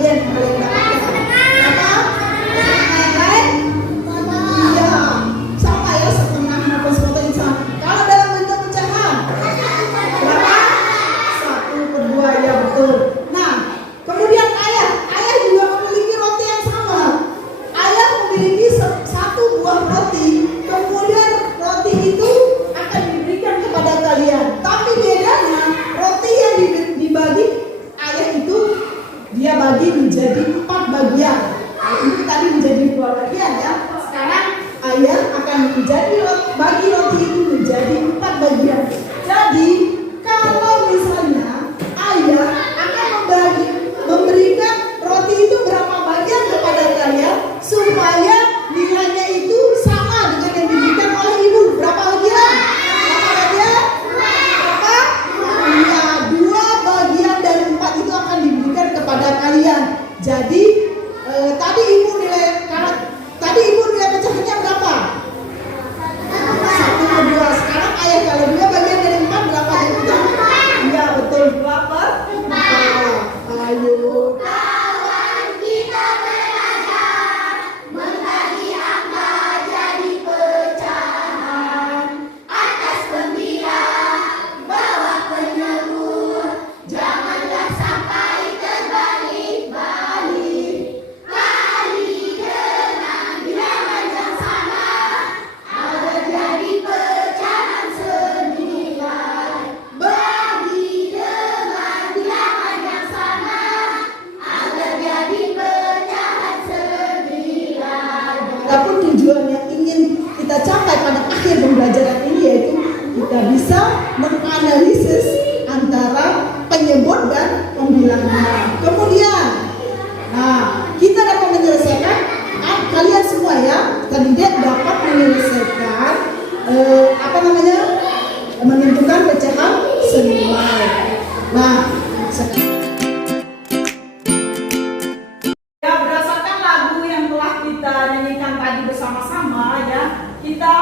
bagian yang kalian dapatkan. Apa? Yang lain? Iya, sama ya, setengah maupun sepotong sama. Kalau dalam bentuk pecahan, berapa? 1/2, ya betul. Nah, kemudian ayah juga memiliki roti yang sama. Ayah memiliki 1 buah roti, kemudian roti itu akan diberikan kepada kalian. Tapi bedanya, roti yang dibagi ayah itu dia bagi menjadi 4 bagian. Itu tadi menjadi 2 bagian ya. Sekarang ayah akan bagi roti itu menjadi 4 bagian. Jadi kalau misalnya ayah akan memberikan roti itu berapa bagian kepada kalian supaya nilainya itu sama dengan yang diberikan oleh ibu. Berapa bagian? Berapa bagian? Berapa? Ya, 2 bagian dari 4 itu akan diberikan kepada kalian. Jadi tadi ibu nilai pecahannya berapa? 1/2. Sekarang ayah kalau 2 bagian dari 4 berapa yang pecah? Iya betul, 2/4. Ayo. Kawan kita belajar membagi angka jadi pecahan, atas pembilang, bawah penyebut, janganlah sampai terbalik-balik. Kali dengan bilangan yang sama agar jadi pecahan senilai. Bagi dengan bilangan yang sama agar jadi pecahan senilai. Adapun tujuan yang ingin kita capai pada akhir pembelajaran ini yaitu kita bisa menganalisis antara penyebut dan pembilangan. Kemudian, kita dapat menyelesaikan kalian semua ya, kandidat dapat menyelesaikan menentukan pecahan senilai. Ya, berdasarkan lagu yang telah kita nyanyikan tadi bersama-sama ya, kita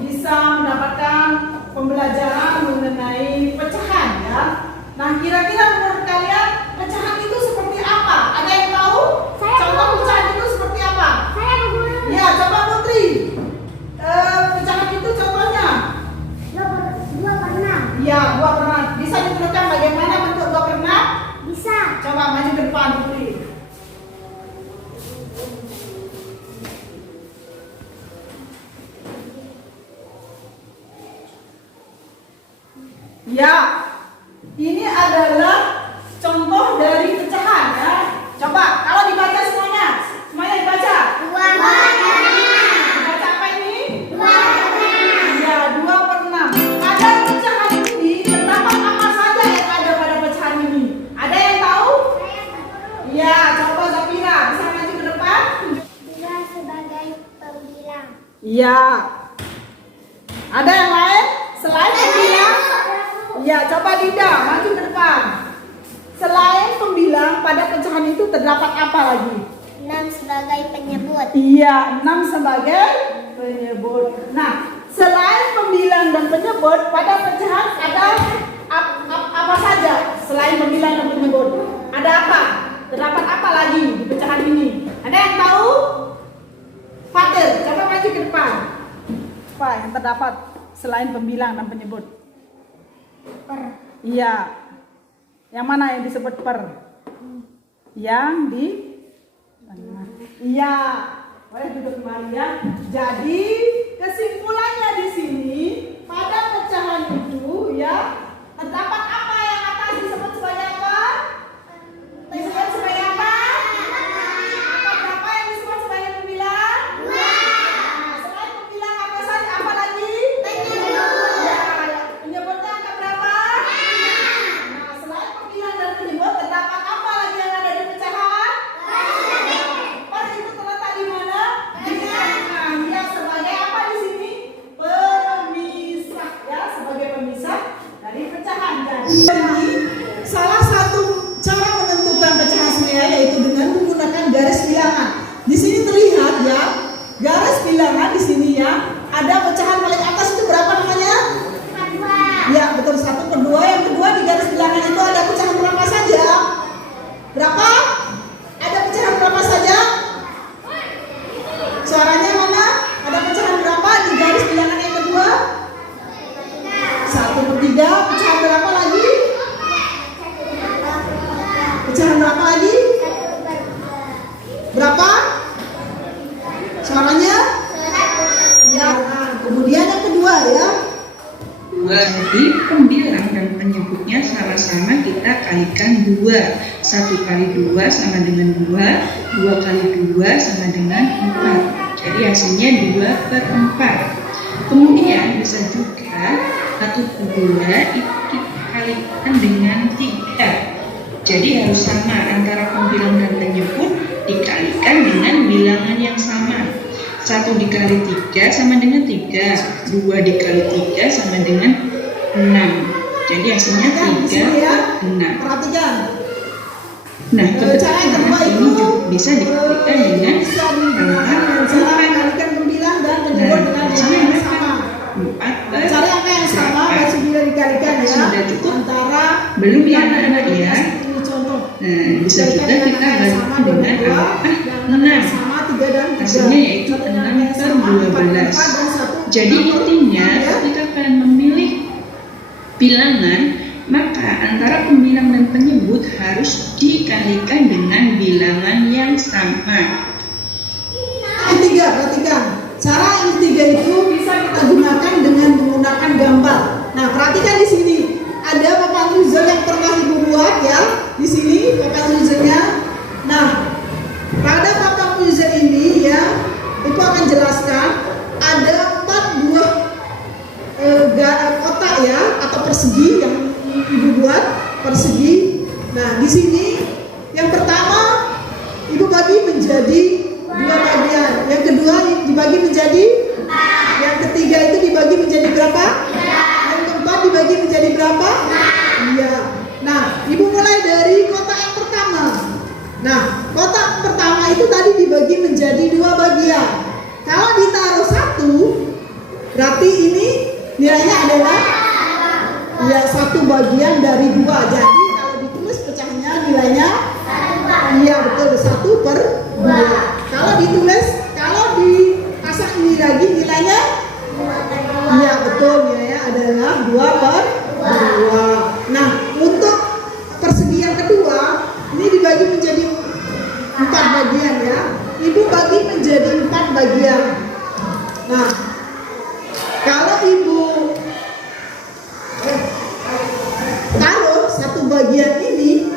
bisa mendapatkan pembelajaran mengenai pecahan ya. Nah, kira-kira menurut kalian pecahan itu seperti apa? Ada yang tahu? Contoh pecahan itu seperti apa? Ya, coba Putri. Pecahan itu contohnya? 2/6. Ya, 2/6. Bisa ditentukan bagaimana bentuk 2/6? Bisa. Coba maju ke depan Putri. Ya, ini adalah contoh dari pecahan ya. Coba kalau dibaca semuanya dibaca. 2/6. Dibaca apa ini? 2/6. Ya, 2/6. Pada pecahan ini terdapat apa saja yang ada pada pecahan ini? Ada yang tahu? Ya, coba Zafira bisa maju ke depan. Dia sebagai pembilang. Ya. Ada yang lain selain pembilang? Ya, coba Dinda maju ke depan. Selain pembilang, pada pecahan itu terdapat apa lagi? 6 sebagai penyebut. Iya, 6 sebagai penyebut. Nah, selain pembilang dan penyebut, pada pecahan ada apa saja selain pembilang dan penyebut? Ada apa? Terdapat apa lagi di pecahan ini? Ada yang tahu? Fatir, coba maju ke depan. Apa yang terdapat selain pembilang dan penyebut? Per. Iya. Yang mana yang disebut per? Yang di Iya. Boleh duduk kembali ya. Jadi kesimpulannya di sini pada pecahan itu ya terdapat apa yang atas disebut sebagai apa? Disebut sebagai apa? Angka berapa yang disebut sebagai pembilang? 2. Nah, selain pembilang apa saja? Apa lagi? Penyebut. Ya, penyebutnya angka berapa? Nah, selain pembilang dan penyebut terdapat apa lagi yang ada di pecahan? Per itu terletak di mana? Di tengah. Ya, sebagai apa di sini? Pemisah ya, sebagai pemisah dari kalikan 2. 1 kali 2 sama dengan 2, 2 kali 2 sama dengan 4. Jadi hasilnya 2/4. Kemudian bisa juga 1/2 itu dikalikan dengan 3. Jadi harus sama antara pembilang dan penyebut dikalikan dengan bilangan yang sama. 1 dikali 3 sama dengan 3, 2 dikali 3 sama dengan 6. Jadi hasilnya 3/6. Perhatikan. Nah, Cara yang kedua kebetulan itu ini juga bisa dikalikan dengan bisa digunakan dengan cara mengalihkan pembilang dan penyebut dengan bilangan yang sama. 4 Cara apa yang sama masih bisa dikalikan ya. Sudah cukup? Antara Belum ya anak-anak ya? Ini contoh. Nah, bisa juga kita gabungkan dengan angka 6. Sama 3 dan 3. Hasilnya yaitu 6/12. Jadi intinya ketika kalian memilih bilangan, maka antara pembilang dan penyebut harus dikalikan dengan bilangan yang sama. Ketiga, perhatikan. Cara yang ketiga itu bisa kita gunakan dengan menggunakan gambar. Nah, perhatikan di sini ada papan puzzle yang pernah ibu buat ya. Di sini papan puzzle-nya. Nah, pada papan puzzle ini ya, ibu akan jelaskan ada 4 buah kotak ya atau persegi yang ibu buat persegi. Nah, di sini yang pertama ibu bagi menjadi 2 bagian. Yang kedua dibagi menjadi 4. Yang ketiga itu dibagi menjadi berapa? 4. Yang keempat dibagi menjadi berapa? 4. Iya. Nah, ibu mulai dari kotak yang pertama. Nah, kotak pertama itu tadi dibagi menjadi 2 bagian. Kalau ditaruh 1, berarti ini nilainya adalah ya 1 bagian dari 2. Jadi kalau ditulis pecahnya nilainya iya betul 1/2. Kalau ditulis, kalau dipasang ini lagi nilainya iya betul nilainya adalah 2/2. Nah, untuk persegi yang kedua ini dibagi menjadi 4 bagian ya. Ibu bagi menjadi 4 bagian. Nah, kalau ibu taruh 1 bagian ini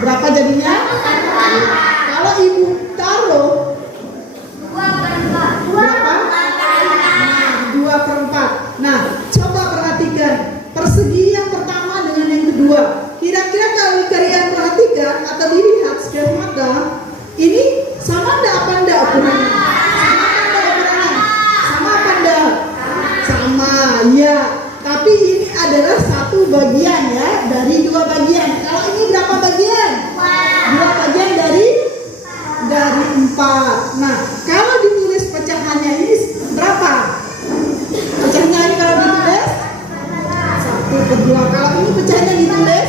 berapa jadinya? Kalau ibu taruh berapa? 2/4. Nah, coba perhatikan persegi yang pertama dengan yang kedua. Kira-kira kalau kalian perhatikan atau dilihat secara mata, ini sama enggak apa enggak ukurannya? Sama apa enggak? Sama, ya. Tapi ini adalah 1 bagian ya dari 2 bagian. Kalau ini berapa bagian? 2 bagian dari 4. Nah, kalau ditulis pecahannya ini berapa? Pecahnya ini kalau ditulis 1/2. Kalau ini pecahnya ditulis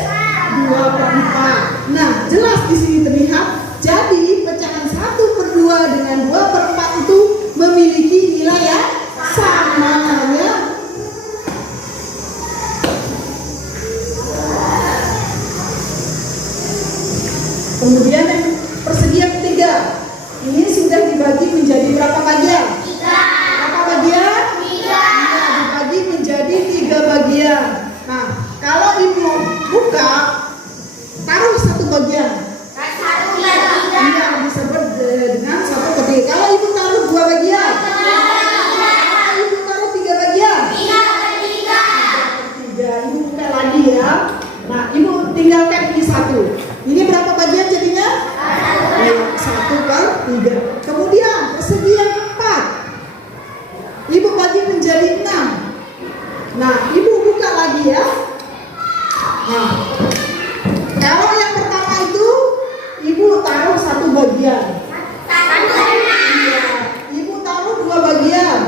2/4. Nah, jelas di sini terlihat. Jadi pecahan 1/2 dengan 2/4 itu memiliki nilai yang sama ya. Kemudian yang persegi yang ketiga, ini sudah dibagi menjadi berapa bagian? 3. Berapa bagian? 3. Nah, dibagi menjadi 3 bagian. Nah, kalau ibu buka, taruh 1 bagian. Iya, disebut dengan 1/3. Kalau ibu taruh 2 bagian, kalau ibu taruh 3 bagian, 3/3. Ibu buka lagi ya. Nah, ibu tinggalkan ini 1. Ini berapa bagian jadinya? 1/3. Kemudian persegi yang keempat, ibu bagi menjadi 6. Nah, ibu buka lagi ya. Nah, kalau yang pertama itu ibu taruh 1 bagian. Iya. Ibu taruh 2 bagian.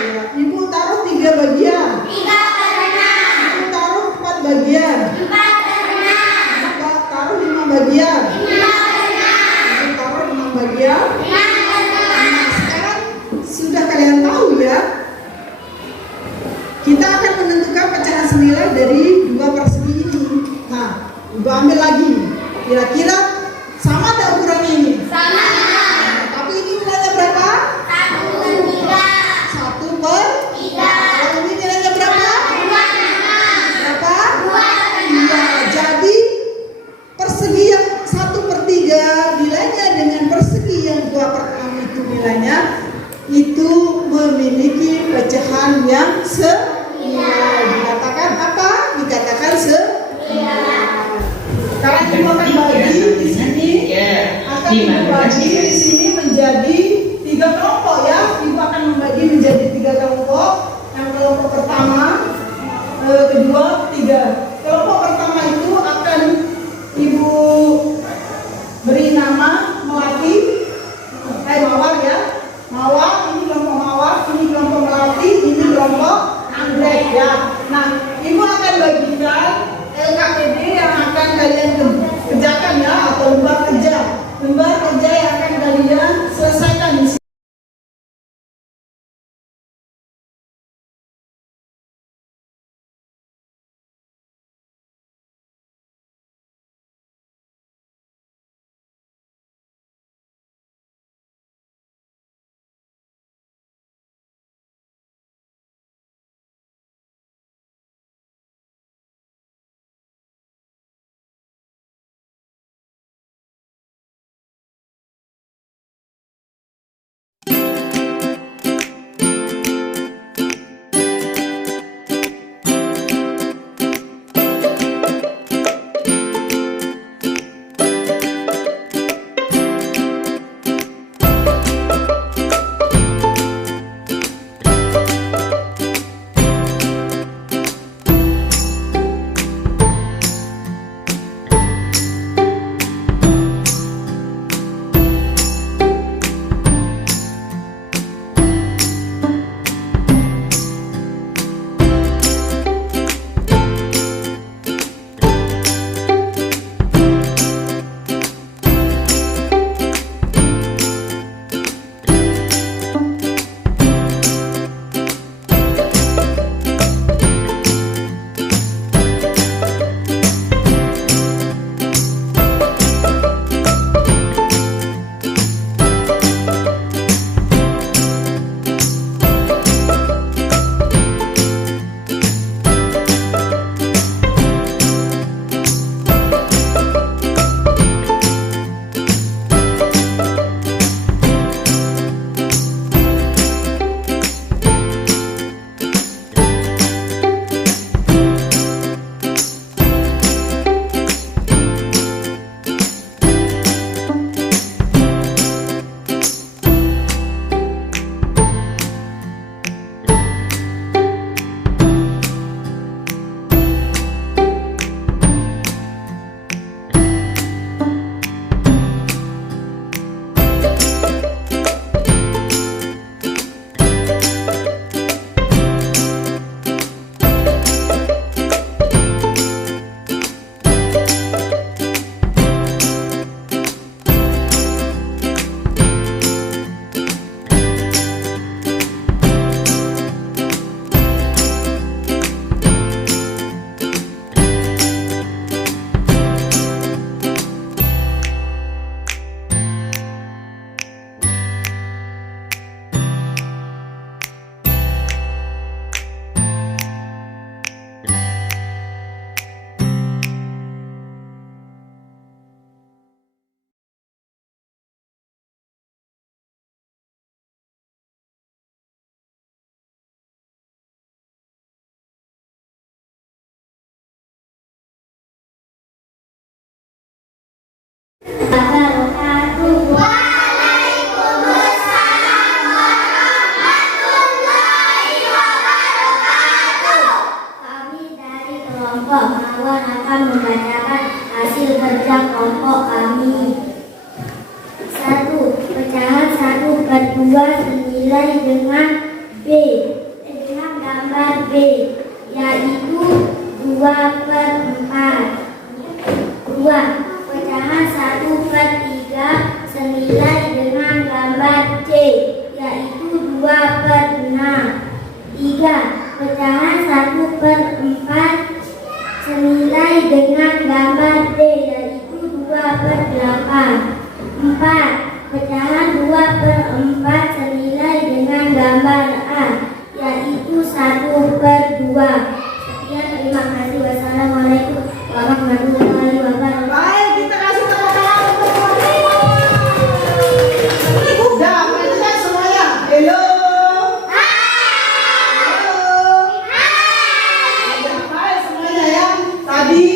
Iya. Ibu taruh 3 bagian. Ibu taruh 4 bagian. Taruh 5 bagian. Ibu taruh 6 bagian. Nah, sekarang sudah kalian tahu ya. Kita akan menentukan pecahan senilai dari 2 persegi ini. Nah, ibu ambil lagi. Kira-kira sama ada ukurannya ini? Sama. Nah, tapi ini nilainya berapa? 1/3. Kalau ini nilainya berapa? 2/5. Ibu akan bagi di sini, akan Ibu bagi di sini menjadi 3 kelompok ya. Ibu akan membagi menjadi 3 kelompok. Yang kelompok pertama, kedua, ketiga. Kelompok pertama itu akan Ibu beri nama Melati, Mawar ya. Mawar, ini kelompok Mawar, ini kelompok Melati, ini kelompok Anggrek ya. Nah, Ibu akan bagikan LKPD yang akan kalian kerjakan ya, atau lembar kerja. Lembar kerja yang akan kalian selesaikan di sini. Senilai dengan B, dengan gambar B, yaitu 2/4. 2. Pecahan 1/3 senilai dengan gambar C, yaitu 2/6. 3. Pecahan 1/4 senilai dengan gambar D, yaitu 2/8. 4. Pecahan 2/4 senilai dengan gambar A, yaitu 1/2. Sekian, terima kasih. Wassalamualaikum warahmatullahi wabarakatuh. Baik, kita kasih tepuk tangan untuk Ibu. Udah, perhatikan semuanya. Hello. Halo. Hai semuanya ya. Tadi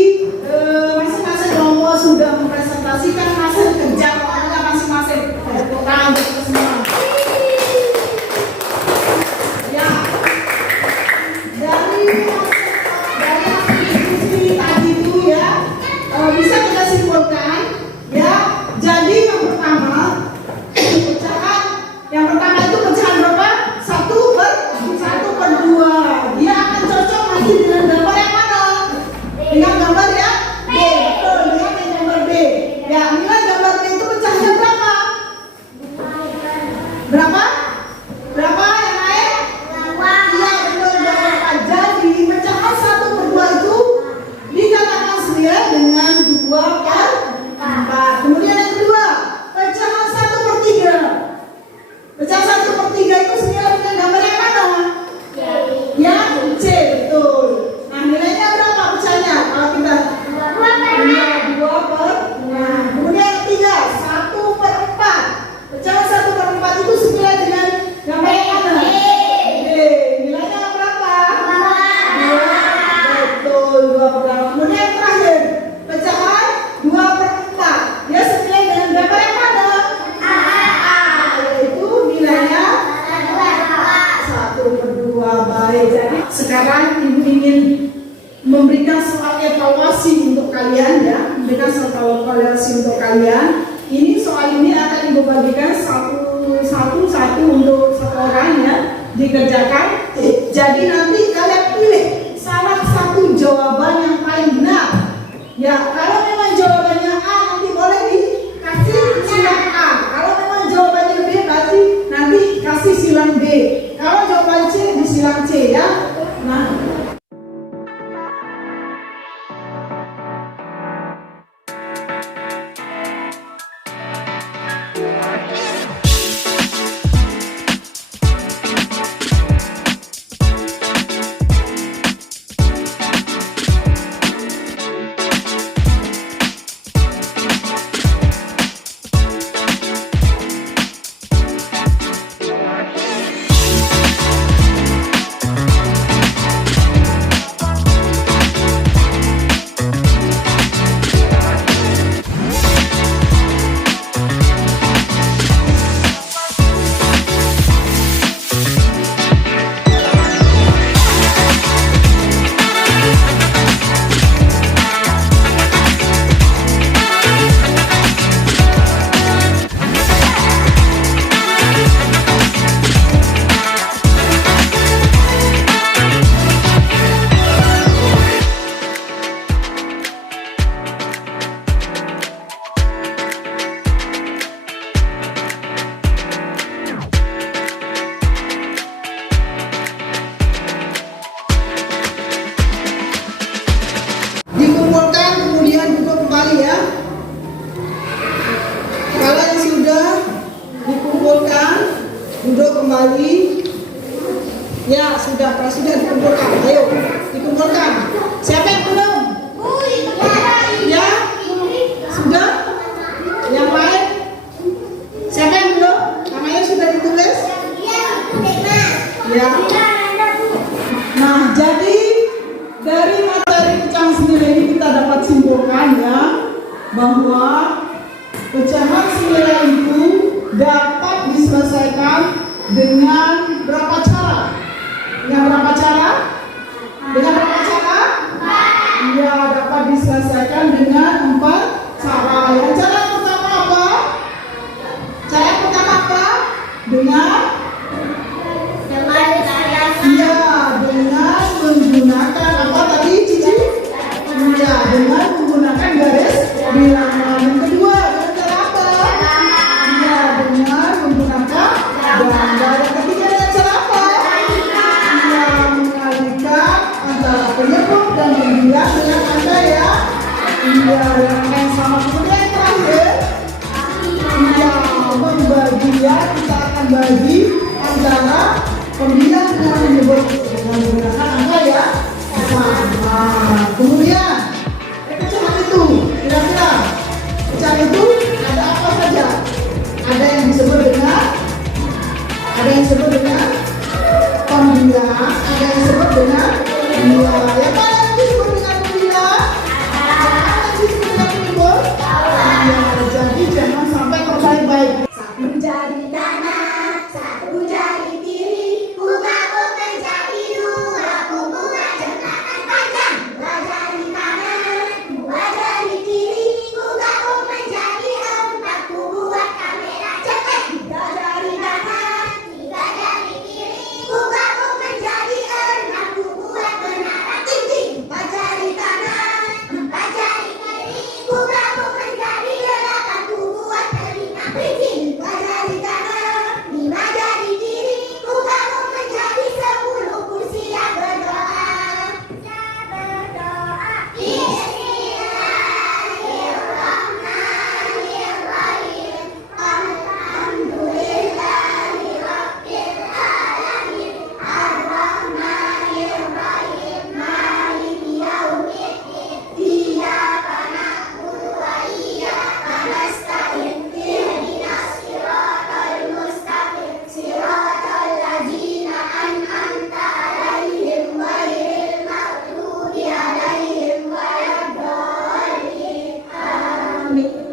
masing-masing kelompok serta lokalisasi untuk kalian. Ini soal ini akan Ibu bagikan satu untuk satu orang ya, dikerjakan. Jadi nanti kalian pilih salah satu jawaban yang paling benar. Ya, kalau memang jawabannya A nanti boleh dikasih silang A. Kalau memang jawabannya B berarti nanti kasih silang B. Kalau jawaban C disilang C ya. Nah, dikumpulkan kemudian duduk kembali ya. Kalau yang sudah dikumpulkan duduk kembali. Ya sudah, kalau sudah dikumpulkan, ayo dikumpulkan. Siapa yang belum? Ya sudah. Yang lain? Siapa yang belum? Namanya sudah ditulis? Ya. Nah, jadi dari materi pecahan senilai ini kita dapat simpulkan ya bahwa pecahan senilai itu dapat diselesaikan dengan berapa cara? Dengan berapa cara? Dengan berapa cara? Ya, dapat diselesaikan dengan 4 cara. Yang cara yang pertama apa? Cara yang pertama apa? Dengan dengan menggunakan apa tadi Cici? Ya, dengan menggunakan garis bilangan. Yang kedua, dengan cara apa? Ya, dengan menggunakan ganda. Yang ketiga, dengan cara apa? Ya, mengalihkan antara penyebut dan pembilang dengan anda ya. Iya, yang sama. Kemudian yang terakhir, ya, membagi ya, kita akan bagi antara pembilang dengan menyebut dengan menggunakan angka ya. Nah, kemudian pecahan itu kira-kira pecahan itu ada apa saja? Ada yang disebut dengan pembilang, ada yang disebut dengan pembilang. Yang mana yang disebut dengan pembilang? Yang mana yang disebut dengan penyebut? Ya, jadi jangan sampai terbaik-baik. Satu jari kanan, satu jari kiri, kuku menjadi 2, kuku jengkatan panjang. 2 jari kanan, 2 jari kiri, kuku menjadi 4, kuku buat kamera cetek. 3 jari kanan, 3 jari kiri, kuku menjadi 6, kuku buat menara tinggi. 4 jari kanan, 4 jari kiri, kuku menjadi 8, kuku buat telinga printing. 5 jari kanan, 5 jari kiri, kuku menjadi 10, kursi yang berdoa. Kita berdoa. Bismillahirrahmanirrahim. Alhamdulillahirabbil alamin. Arrahmanirrahim. Maliki yaumiddin. Iyyaka na'budu wa iyyaka nasta'in. Ihdinas siratal mustaqim. Siratal ladzina an'amta 'alaihim ghairil maghdubi 'alaihim waladdallin. Amin.